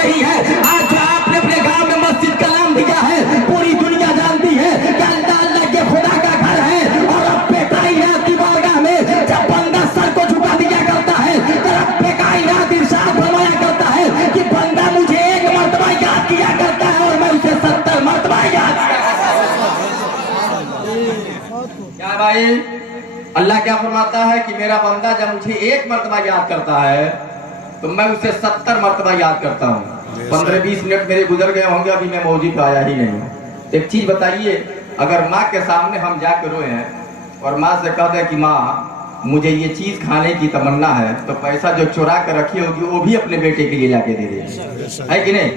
नहीं है। आज जो आपने अपने गांव में मस्जिद का नाम दिया है, पूरी दुनिया जानती है कि अल्लाह ये खुदा का घर है। और रब्बे कायनात की बारगाह में जब बंदा सर को झुका दिया करता है तो रब्बे कायनात इरशाद फरमाया करता है कि बंदा मुझे एक मर्तबा याद किया करता है और मैं उसे 70 मर्तबा याद किया। क्या भाई, अल्लाह क्या फरमाता है कि मेरा बंदा जब मुझे एक मर्तबा याद करता है तो मैं उसे 70 मर्तबा याद करता हूँ। 15-20 मिनट मेरे गुजर गए होंगे, अभी मैं मौजूद आया ही नहीं। एक चीज बताइए, अगर माँ के सामने हम जाकर रोए हैं और माँ से कह दे कि माँ मुझे ये चीज खाने की तमन्ना है, तो पैसा जो चुरा कर रखी होगी वो भी अपने बेटे के लिए लाके दे देगी, है कि नहीं?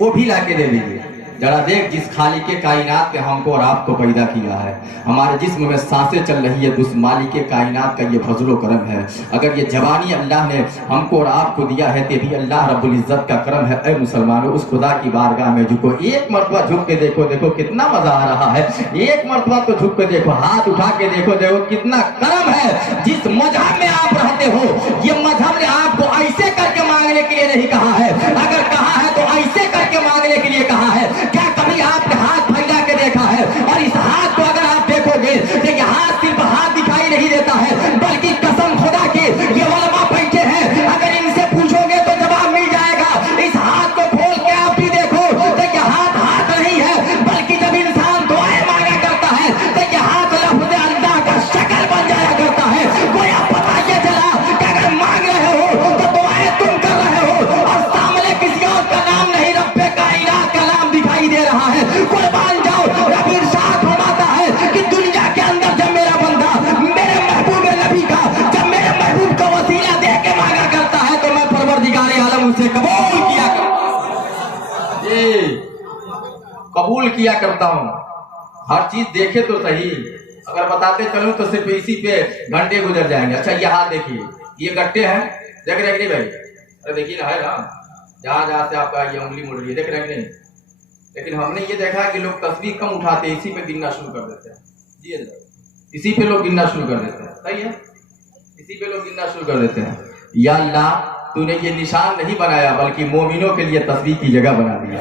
वो भी लाके दे देगी। जरा देख, जिस खालिक के कायनात ने हमको और आपको पैदा किया है, हमारे जिस्म में सांसें चल रही है, उस मालिक के कायनात का ये फजलो करम है। अगर ये जवानी अल्लाह ने हमको और आपको दिया है तो भी अल्लाह रब्बुल इज्जत का करम है। ऐ मुसलमानों, उस खुदा की बारगाह में झुको, एक मरतबा झुक के देखो, देखो कितना मजा आ रहा है। एक मरतबा तो झुक के देखो, हाथ उठा के देखो, देखो कितना करम है। जिस मजहब में आप रहते हो, ये मजहब ने आपको ऐसे करके मांगने के लिए नहीं कहा है। अगर कहा है तो ऐसे करके मांगने के लिए कहा है। क्या कभी आपने हाथ फैला के देखा है? और इस हाथ को अगर आप देखोगे तो ये हाथ सिर्फ हाथ दिखाई नहीं देता है, बल्कि कसम खुदा की ये उलमा बैठे हैं, अगर इनसे पूछोगे तो जवाब मिल जाएगा। इस हाथ को खोल के आप भी देखो तो ये हाथ हाथ नहीं है, बल्कि जब इंसान दुआएं मांगा करता है तो ये हाथ लफ्ज़ अल्लाह का शक्ल बन जाया करता है। गोया पता ये चला कि अगर मांग रहे हो तो दुआएं तुम कर रहे हो और सामने किसी और का नाम नहीं, रब्बे कायनात का नाम दिखाई दे रहा है। कुर्बान जाओ, रब इरशाद फरमाता है कि दुनिया के अंदर जब मेरा बंदा मेरे महबूब नबी का, जब मेरे महबूब का वसीला दे के मांगा करता है तो मैं परवरदिगार आलम उसे कबूल किया कबूल किया करता हूँ। हर चीज देखे तो सही, अगर बताते चलूं तो सिर्फ इसी पे घंटे गुजर जाएंगे। अच्छा ये हाथ देखिए, ये गट्टे हैं, देख रहे नहीं भाई? अरे देखिए ना, है ना, जहां जहां से आपका ये उंगली मुड़ रही है, देख रहे नहीं? लेकिन हमने ये देखा है कि लोग तस्वीर कम उठाते हैं, इसी पे गिनना शुरू कर देते हैं। जी इसी पे लोग गिनना शुरू कर देते हैं, सही है? इसी पे लोग गिनना शुरू कर देते हैं। या अल्लाह, तूने ये निशान नहीं बनाया बल्कि मोमिनों के लिए तस्वीर की जगह बना दिया।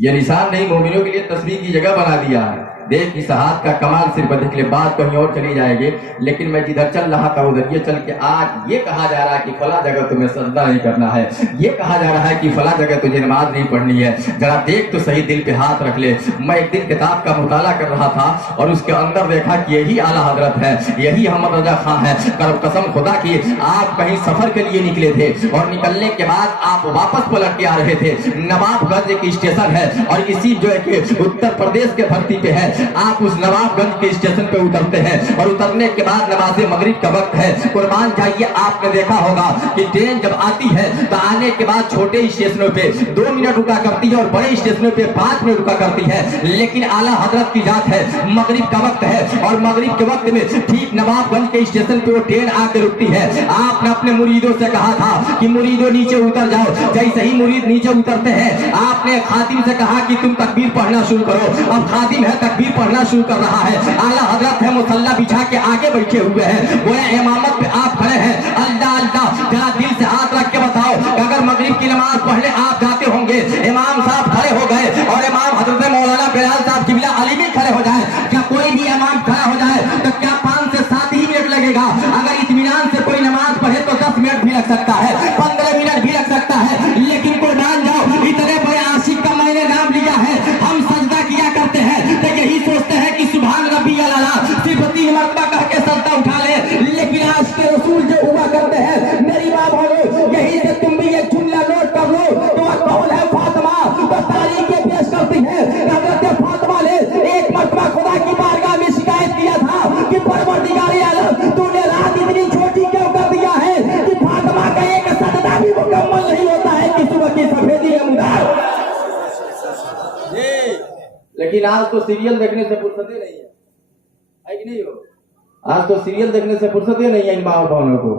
ये निशान नहीं, मोमिनों के लिए तस्वीर की जगह बना दिया है। देख इस हाथ का कमाल, सिर्फ देख ले, बात कहीं और चली जाएगी, लेकिन मैं जिधर चल रहा था उधर ये चल के आज ये कहा जा रहा है कि फला जगह तुम्हें सजदा नहीं करना है, ये कहा जा रहा है कि फला जगह तुझे नमाज नहीं पढ़नी है। जरा देख तो सही, दिल पे हाथ रख ले। मैं एक दिन किताब का मुताला कर रहा था और उसके अंदर देखा कि यही आला हजरत है, यही अहमद रजा खां है। कसम खुदा की, आप कहीं सफर के लिए निकले थे और निकलने के बाद आप वापस पलट के आ रहे थे। नवाबगंज एक स्टेशन है और इसी जो है कि उत्तर प्रदेश के धरती पे है। आप उस नवाबगंज के स्टेशन पे उतरते हैं और उतरने के बाद नमाज़े मगरिब का वक्त है। कुर्बान जाइए, आपने देखा होगा कि ट्रेन जब आती है तो आने के बाद छोटे स्टेशनों पे 2 मिनट रुका करती है और बड़े स्टेशनों पे 5 मिनट रुका करती है। लेकिन आला हजरत की जात है, मगरिब का वक्त है और मगरिब के वक्त में ठीक नवाबगंज के स्टेशन पे वो ट्रेन आकर रुकती है। आपने अपने मुरीदों से कहा था कि मुरीदों नीचे उतर जाओ। जैसे ही मुरीद नीचे उतरते हैं, आपने खादिम से कहा कि तुम तकबीर पढ़ना शुरू करो। अब खादिम है, तकबीर पढ़ना शुरू कर रहा है। आला हजरत है, मुसल्ला बिछा के आगे बैठे हुए हैं, गोया इमामत पे आप खड़े हैं। अल्लाह अल्लाह, जरा दिल से हाथ रख के बताओ कि अगर मगरिब की नमाज पढ़ने आप जाते होंगे, इमाम साहब खड़े हो गए और इमाम हजरत मौलाना बिलाल साहब किबला अली भी खड़े हो जाए, क्या कोई भी इमाम खड़ा हो जाए तो क्या 5 से 7 ही मिनट लगेगा? अगर इत्मीनान से कोई नमाज पढ़े तो 10 मिनट भी लग सकता है, 15 मिनट भी लग सकता है। लेकिन कुर्बान जाओ, इतने बड़े आशिक का मैंने नाम लिया है, हम सजदा किया करते हैं तो यही सोचते हैं कि सुभान रब्बी अला, सिर्फ 3 मरतबा कह के सजदा उठा ले। लेकिन आज के रसूल जो हुआ करते हैं, मेरी माँ बोलो, यही से तुम भी एक जुमला नोट कर लो, तो कौन है फातिमा, तो तारीख के पेश करती है। हजरत फातिमा ने एक मरतबा खुदा की बारगाह में शिकायत किया था कि परवरदिगार आलम, तूने रात इतनी छोटी क्यों कर दिया है कि फातिमा का एक सजदा भी मुकम्मल नहीं होता है कि सुबह की सफेदी में मुदार। लेकिन आज तो सीरियल देखने से फुर्सत नहीं है कि नहीं हो? आज तो सीरियल देखने से फुर्सत नहीं है इन माँ बहनों को।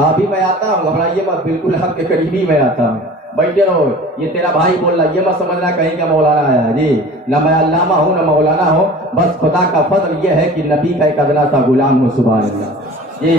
अभी मैं आता हूँ, घबराइए मत, बिल्कुल आपके करीब ही मैं आता हूँ, बैठे रहो। ये तेरा भाई बोल रहा है, ये मत समझना कहीं का मौलाना आया है जी, ना मैं अल्लामा हूँ ना मौलाना हूँ, बस खुदा का फजल ये है कि नबी का एक अदना सा गुलाम हूँ। सुभान अल्लाह। ये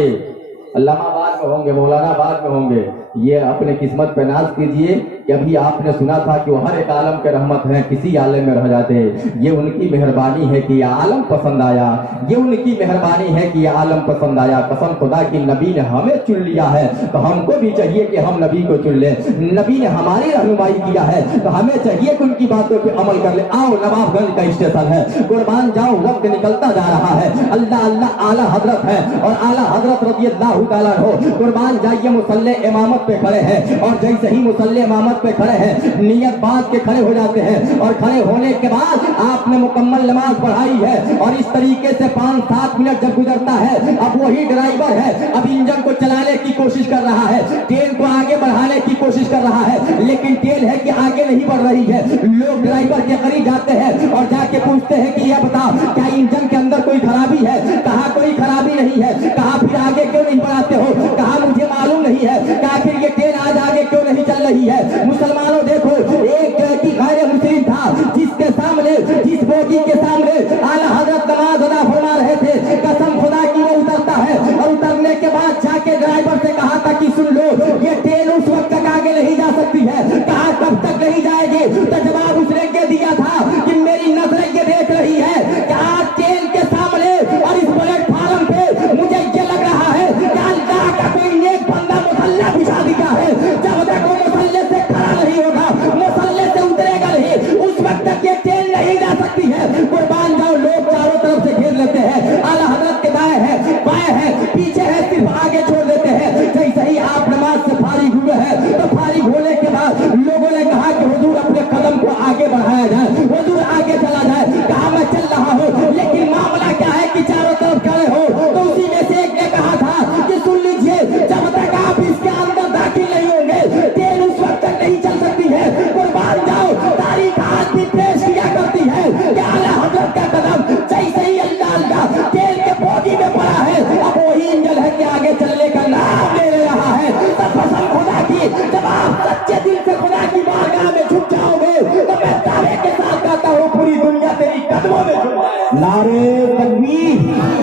अल्लामा बाद में होंगे, मौलाना बाद में होंगे, ये अपने किस्मत पे नाज कीजिए कि अभी आपने सुना था कि वो हर एक आलम के रहमत हैं, किसी आलम में रह जाते। ये उनकी मेहरबानी है कि ये आलम पसंद आया, ये उनकी मेहरबानी है कि ये आलम पसंद आया। कसम खुदा की नबी ने हमें चुन लिया है तो हमको भी चाहिए कि हम नबी को चुन लें। नबी ने हमारी रहनुमाई किया है तो हमें चाहिए कि उनकी बातों पे अमल कर ले। आओ नवाबगंज का स्टेशन है, कुर्बान जाओ, वक्त निकलता जा रहा है। अल्लाह अल्लाह आला हजरत है और आला हजरत रज़ियल्लाहु ताला हो। कुर्बान जाइए, मुसल्ले इमामत पे खड़े हैं और जैसे ही मुसल्ले इमामत पे खड़े हैं नियत बात के खड़े हो जाते हैं और खड़े होने के बाद आपने मुकम्मल नमाज पढ़ाई है और इस तरीके से 5-7 मिनट जब गुजरता है, अब वही ड्राइवर है, अब इंजन को चलाने की कोशिश कर रहा है, ट्रेन को आगे बढ़ाने की कोशिश कर रहा है, लेकिन ट्रेन है कि आगे नहीं बढ़ रही है। लोग ड्राइवर के करीब जाते हैं और जाके पूछते हैं कि यह बता क्या इंजन के अंदर कोई खराबी है? कहा कोई खराबी नहीं है। कहा फिर आगे क्यों नहीं बढ़ाते हो? कहा मुझे मालूम नहीं है। कहा फिर ये ट्रेन आज आगे क्यों नहीं चल रही है? मुसलमानों देखो, एक गैर मुस्लिम था जिसके सामने, जिस बोगी के सामने आला हजरत नमाज अदा फरमा रहे थे, कसम खुदा की वो उतरता है और उतरने के बाद जाके ड्राइवर से कहा था कि सुन लो, ये ट्रेन उस वक्त तक आगे नहीं जा सकती है। कहा कब तक नहीं जाएगी? तो जवाब उसने ये दिया था कि मेरी नजरें ये देख रही है कि आज ट्रेन के सामने और इस प्लेटफार्म पे मुझे ये लग रहा है कि अल्लाह का कोई नेक बंदा मुसल्ला बिछा दिया है। जब तक वो मुसल्ले से खड़ा नहीं होगा, मुसल्ले से उतरेगा नहीं, उस वक्त तक ये ट्रेन नहीं जा सकती है। कुर्बान जाओ, लोग चारों तरफ से घेर लेते हैं, आला हजरत के दाएं है, बाएं है, पीछे है, सिर्फ आगे छोड़ देते हैं। जैसे ही आप नमाज से फारिग हुए हैं तो फारिग होने के बाद लोगों ने कहा कि हुजूर अपने कदम को आगे बढ़ाया जाए, हुजूर आगे चला जाए। कहा मैं चल रहा हूँ, लेकिन मामला क्या है कि चारों तरफ खड़े हो। तो उसी में से एक ने कहा था कि सुन लीजिए, जब तक आप इसके अंदर दाखिल नहीं होंगे ट्रेन उस वक्त तक नहीं चल सकती है। कुर्बान जाओ, तारीख आज भी पेश किया करती है कि आला हजरत का कदम जैसे ही अल्लाह अल्लाह ट्रेन के बोगी में पड़ा है, अब वही इंजन है कि आगे चलने का नाम ले रहा है। तब कसम खुदा की, जब आप सच्चे दिल से खुदा की बारगाह में झुक जाओगे तो मैं दावे के साथ कहता हूँ पूरी दुनिया तेरी कदमों में झुक जाएगी। नारे तकबीर,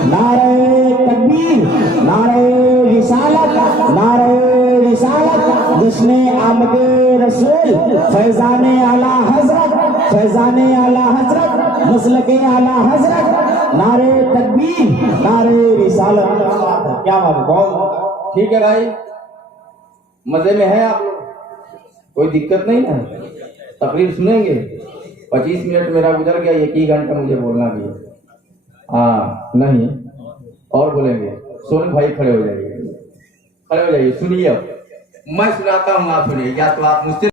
नारे तकबीर, नारे रिसालत, नारे रिसालत। जिसने आमदे रसूल, फैजाने आला हजरत, फैजाने आला हजरत, मसलके आला हजरत, नारे तकबीर, नारे रिसालत। क्या बात है, बहुत ठीक है भाई, मजे में है आप लोग, कोई दिक्कत नहीं है। तकरीर सुनेंगे, 25 मिनट मेरा गुजर गया, 1 घंटा मुझे बोलना भी है। हाँ नहीं और बोलेंगे। सोन भाई खड़े हो जाइए, खड़े हो जाइए, सुनिए। अब मैं सुनाता हूँ, आप सुनिए, या तो आप मुझसे